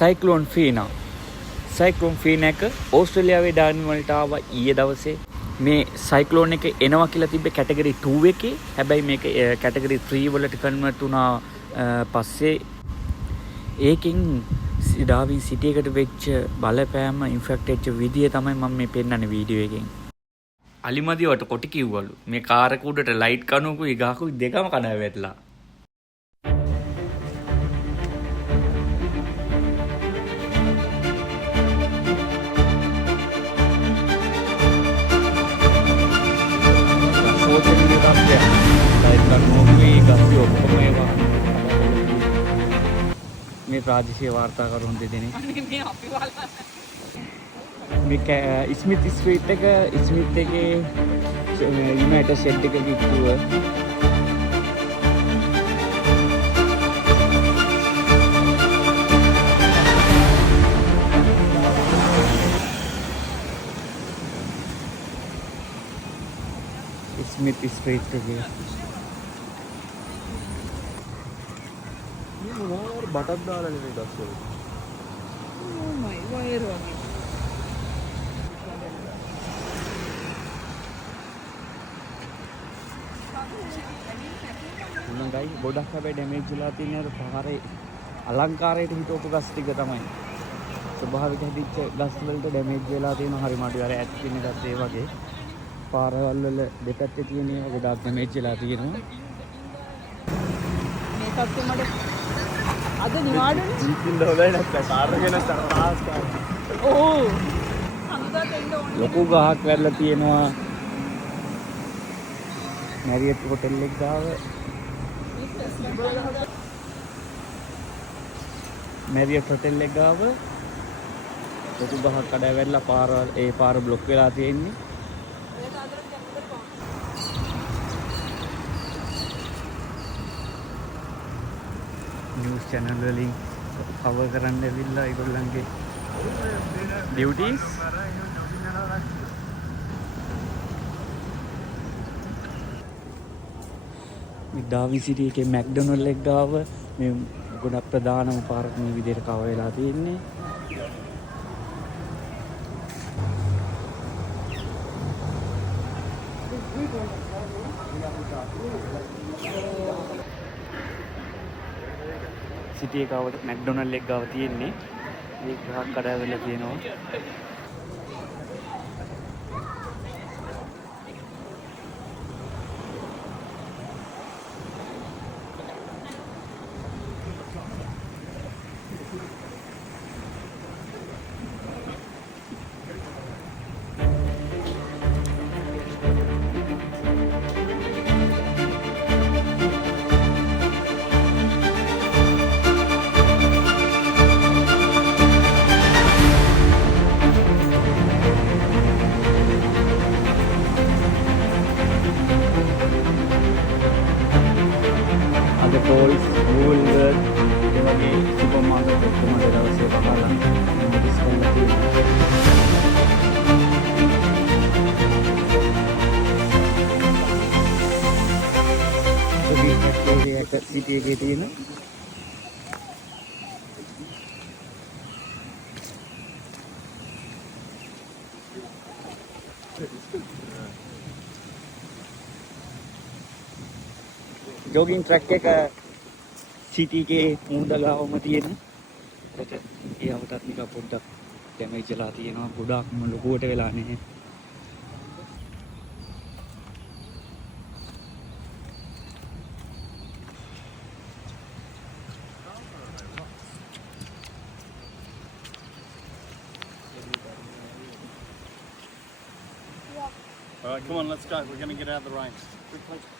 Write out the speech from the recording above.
සයික්ලෝන් ෆීනා. සයික්ලෝන් ෆීනා එක ඕස්ට්‍රේලියාවේ ඩාර්වින් වලට ආවා ඊයේ දවසේ. මේ සයික්ලෝන් එක එනවා කියලා තිබ්බේ කැටගරි 2 එකේ. හැබැයි මේක කැටගරි 3 වලට කන්වර්ට් වුණා පස්සේ ඒකෙන් ඩාර්වින් සිටි එකට වෙච්ච බලපෑම ඉන්ෆැක්ට් වෙච්ච විදිය තමයි මම මේ පෙන්නන්නේ වීඩියෝ එකෙන්. අලිමදිවට කොටි කිව්වලු මේ කාර් එක උඩට ලයිට් කනුකුයි ගහකුයි දෙකම කඩා වැටලා. මේ ප්‍රාදේශීය වාර්තාකරුවන් දෙදෙනෙක් මේ ස්මිත් ස්ට්‍රීට් එක ස්මිත් එකේ යුනයිටඩ් ෂෙඩ් එක කිව්ව ස්මිත් ස්ට්‍රීට් එකේ බටක් දාලා නෙමෙයි ගස්වල. ඕමයි වයර් වගේ. උණගයි ගොඩක් හැබැයි ඩැමේජ් වෙලා තියෙන අර පාරේ අලංකාරයට හිටවපු ගස් ටික තමයි. ස්වභාවික හැදිච්ච ගස් වලට ඩැමේජ් වෙලා තියෙනවා හරි මාඩු අර ඇත් කියන ගස් ඒ වගේ. පාරවල් වල දෙපැත්තේ තියෙන ඒවා ගොඩක් ඩැමේජ් වෙලා තියෙනවා. මේ තත්ත්වෙ මට අද නිවාඩුනේ. ජීවිතින් හොඳයි නැත්නම් කාර් එක වෙනස් කරනවා. ඕ. හමුදාට එන්න ඕනේ. ලොකු ගහක් වැරලා තියෙනවා. මැරියට් හොටෙල් එක ගාව. මැරියට් හොටෙල් එක ගාව ලොකු ගහක් කඩා වැරලා පාර බ්ලොක් වෙලා තියෙන්නේ. නිවුස් channel වලින් කවර් කරන්න ඇවිල්ලා ඒගොල්ලන්ගේ ඩියුටිස් මේ ඩාර්වින් සිටි එකේ මැක්ඩොනල්ඩ් එක ගාව මේ ගොඩක් ප්‍රධානම පාරක් මේ විදිහට කවර් වෙලා තියෙන්නේ. සිටි එක ගාව මැක්ඩොනල්ඩ් එක ගාව තියෙන්නේ. මේ ගහක් කඩා වෙලා තියෙනවා. Coles, Woolworth, ඒ වගේ සුපර් මාකට් එකම දවසේ පහලා ඩිස්කවුන්ට් තියෙනවා. සුපර් ෆැක්ටරි එක සිටි එකේ තියෙන ජොගින් ට්‍රැක් එක සිටි එකේ මුහුද ගාවම තියෙන. ඒකට ඒ අවටත් නිකන් පොඩ්ඩක් ඩැමේජ් වෙලා තියෙනවා. ගොඩක්ම ලොකුවට වෙලා නැහැ. All right, come on, let's go. We're going to get out of the rain. Quickly.